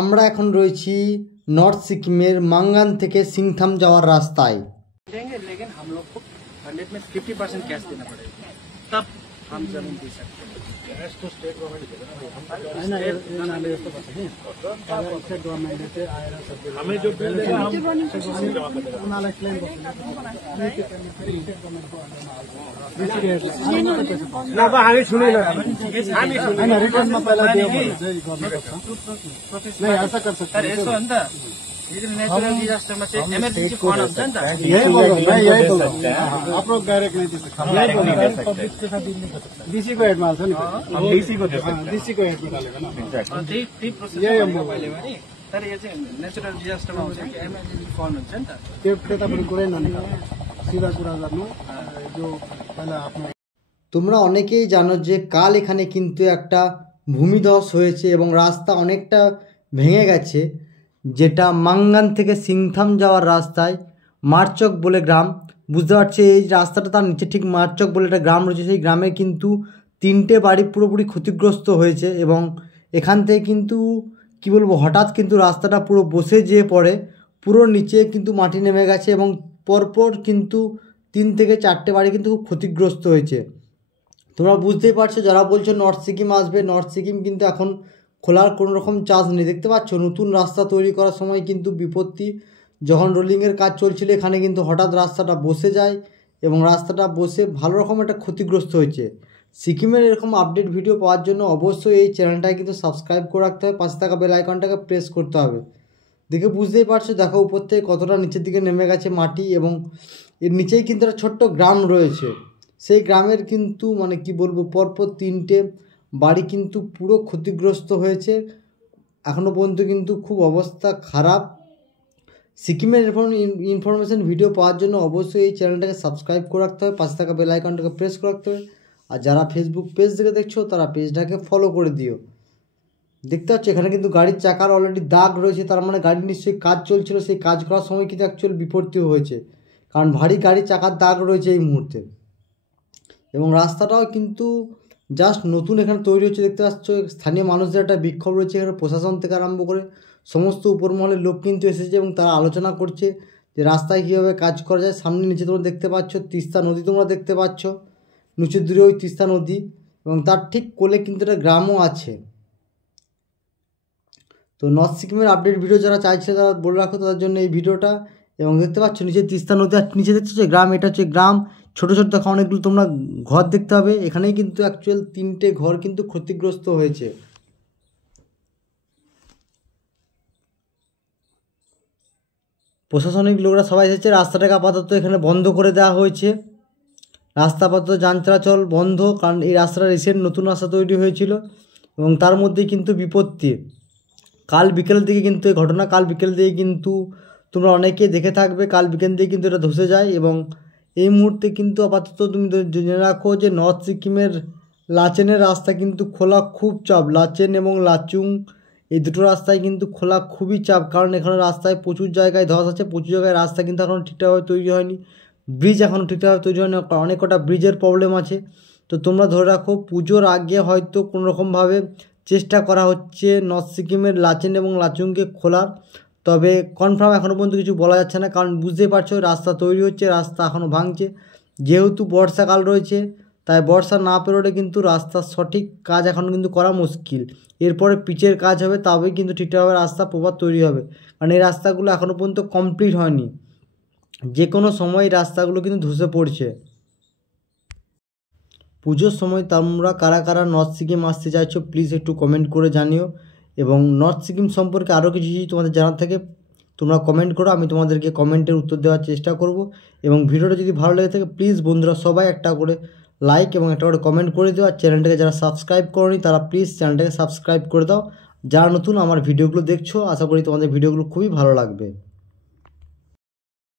আমরা এখন রয়েছি নর্থ সিকিমের মাঙ্গান থেকে সিংথাম যাওয়ার রাস্তায়। लेकिन हम लोग को 100 में 50% कैश देना पड़ेगा, तब हम जमीन दे सकते हैं। कैश तो स्टेट गवर्नमेंट देगा ना, हमें जो बिल देगा हम हामी सुने ना रिटर्न में पहला दिया नहीं ऐसा कर सकते हैं। नेचुरल डिजास्टर में से इमरजेंसी फंड होता है ना, यही बोल रहा हूँ मैं, यही बोल रहा हूँ। आप लोग डायरेक्ट नहीं दे सकते, यही बोल रहा हूँ। पब्लिक के साथ डील नहीं कर सकते, डीसी को ऐड मारते हैं, हम डीसी को दे सकते हैं, डीसी को ऐड में डालेगा ना। फ्री प्रोसेस यही हम बोल रहे हैं सर। ये नेचुरल डिजास्टर में होता है कि इमरजेंसी फंड होता है ना, त्यो त पनि कुरै ननिकाल्नु, सीधा कुरा गर्नु जो पहिला आफ्नो। তোমরা অনেকেই জানো যে কাল এখানে কিন্তু একটা ভূমিধস হয়েছে এবং রাস্তা অনেকটা ভেঙে গেছে, যেটা মাঙ্গান থেকে সিংথাম যাওয়ার রাস্তায় মারচক বলে গ্রাম। বুঝতে পারছি এই রাস্তাটা তার নিচে ঠিক মারচক বলে একটা গ্রাম রয়েছে, সেই গ্রামে কিন্তু 3টে বাড়ি পুরোপুরি ক্ষতিগ্রস্ত হয়েছে এবং এখান থেকে কিন্তু কি বলবো হঠাৎ কিন্তু রাস্তাটা পুরো বসে যেয়ে পড়ে, পুরো নিচে কিন্তু মাটি নেমে গেছে এবং পরপর কিন্তু 3 থেকে 4টে বাড়ি কিন্তু খুব ক্ষতিগ্রস্ত হয়েছে। তোমরা বুঝতেই পারছো যারা বলছো নর্থ সিকিম আসবে, নর্থ সিকিম কিন্তু এখন খোলার কোনো রকম চান্স নেই। দেখতে পাচ্ছ নতুন রাস্তা তৈরি করার সময় কিন্তু বিপত্তি, যখন রোলিংয়ের কাজ চলছিল এখানে কিন্তু হঠাৎ রাস্তাটা বসে যায় এবং রাস্তাটা বসে ভালো রকম একটা ক্ষতিগ্রস্ত হয়েছে। সিকিমের এরকম আপডেট ভিডিও পাওয়ার জন্য অবশ্যই এই চ্যানেলটাকে কিন্তু সাবস্ক্রাইব করে রাখতে হবে, পাশে থাকা বেল আইকনটাকে প্রেস করতে হবে। দেখে বুঝতেই পারছো দেখো উপর থেকে কতটা নিচের দিকে নেমে গেছে মাটি এবং এর নিচেই কিন্তু একটা ছোট্ট গ্রাম রয়েছে। সেই গ্রামের কিন্তু মানে কি বলবো পরপর 3টে বাড়ি কিন্তু পুরো ক্ষতিগ্রস্ত হয়েছে, এখনও পর্যন্ত কিন্তু খুব অবস্থা খারাপ। সিকিমের এরকম ইনফরমেশান ভিডিও পাওয়ার জন্য অবশ্যই এই চ্যানেলটাকে সাবস্ক্রাইব করে রাখতে হবে, পাশে থাকা বেল আইকনটাকে প্রেস করে রাখতে হবে। আর যারা ফেসবুক পেজ থেকে দেখছো তারা পেজটাকে ফলো করে দিও। দেখতে পাচ্ছ এখানে কিন্তু গাড়ির চাকার অলরেডি দাগ রয়েছে, তার মানে গাড়ি নিশ্চয়ই কাজ চলছিল, সেই কাজ করার সময় কিন্তু অ্যাকচুয়াল বিপত্তি হয়েছে, কারণ ভারী গাড়ির চাকার দাগ রয়েছে এই মুহূর্তে। এবং রাস্তাটাও কিন্তু জাস্ট নতুন এখানে তৈরি হচ্ছে। দেখতে পাচ্ছ স্থানীয় মানুষদের একটা বিক্ষোভ রয়েছে, এখানে প্রশাসন থেকে আরম্ভ করে সমস্ত উপরমহলের লোক কিন্তু এসেছে এবং তারা আলোচনা করছে যে রাস্তায় কীভাবে কাজ করা যায়। সামনে নিচে তোমরা দেখতে পাচ্ছ তিস্তা নদী, তোমরা দেখতে পাচ্ছ নিচের দূরে ওই তিস্তা নদী এবং তার ঠিক কোলে কিন্তু একটা গ্রামও আছে। তো নর্থ সিকিমের আপডেট ভিডিও যারা চাইছে তারা বলে রাখো তাদের জন্য এই ভিডিওটা। এবং দেখতে পাচ্ছ নিচে তিস্তা নদী আর নিচে দেখছো যে গ্রাম, এটা হচ্ছে গ্রাম। ছোটো ছোটো দেখো অনেকগুলো তোমরা ঘর দেখতে হবে, এখানেই কিন্তু অ্যাকচুয়াল 3টে ঘর কিন্তু ক্ষতিগ্রস্ত হয়েছে। প্রশাসনিক লোকরা সবাই এসেছে, রাস্তাটাকে আপাতত এখানে বন্ধ করে দেওয়া হয়েছে। রাস্তা আপাতত যান চলাচল বন্ধ, কারণ এই রাস্তাটা রিসেন্ট নতুন রাস্তা তৈরি হয়েছিল এবং তার মধ্যেই কিন্তু বিপত্তি। কাল বিকেল দিকে কিন্তু এই ঘটনা, কাল বিকেল দিকে কিন্তু তোমরা অনেকে দেখে থাকবে, কাল বিকেল দিকে কিন্তু এটা ধসে যায়। এবং এই মুহূর্তে কিন্তু আপাতত তুমি জেনে রাখো যে নর্থ সিকিমের লাচেনের রাস্তা কিন্তু খোলা খুব চাপ, লাচেন এবং লাচুং এই দুটো রাস্তায় কিন্তু খোলা খুবই চাপ, কারণ এখানে রাস্তায় প্রচুর জায়গায় ধস আছে, প্রচুর জায়গায় রাস্তা কিন্তু এখনও ঠিকঠাকভাবে তৈরি হয়নি, ব্রিজ এখনও ঠিকঠাকভাবে তৈরি হয়নি, অনেক কটা ব্রিজের প্রবলেম আছে। তো তোমরা ধরে রাখো পুজোর আগে হয়তো কোনোরকমভাবে চেষ্টা করা হচ্ছে নর্থ সিকিমের লাচেন এবং লাচুংকে খোলার, তবে কনফার্ম এখনও পর্যন্ত কিছু বলা যাচ্ছে না, কারণ বুঝতেই পারছো রাস্তা তৈরি হচ্ছে, রাস্তা এখনও ভাঙছে। যেহেতু বর্ষাকাল রয়েছে তাই বর্ষা না পেরোলে কিন্তু রাস্তার সঠিক কাজ এখন কিন্তু করা মুশকিল। এরপরে পিচের কাজ হবে, তবেই কিন্তু ঠিকঠাকভাবে রাস্তা প্রপার তৈরি হবে, কারণ এই রাস্তাগুলো এখনও পর্যন্ত কমপ্লিট হয়নি, যে কোনো সময় রাস্তাগুলো কিন্তু ধসে পড়ছে। পুজোর সময় তোমরা কারা কারা নর্থ সিকিম আসতে চাইছো প্লিজ একটু কমেন্ট করে জানিও। এবং নর্থ সিকিম সম্পর্কে আরও কিছু যদি তোমাদের জানার থাকে তোমরা কমেন্ট করো, আমি তোমাদেরকে কমেন্টের উত্তর দেওয়ার চেষ্টা করব। এবং ভিডিওটা যদি ভালো লেগে থাকে প্লিজ বন্ধুরা সবাই একটা করে লাইক এবং একটা করে কমেন্ট করে দিও। আর চ্যানেলটাকে যারা সাবস্ক্রাইব করোনি তারা প্লিজ চ্যানেলটাকে সাবস্ক্রাইব করে দাও। যারা নতুন আমার ভিডিওগুলো দেখছো আশা করি তোমাদের ভিডিওগুলো খুবই ভালো লাগবে।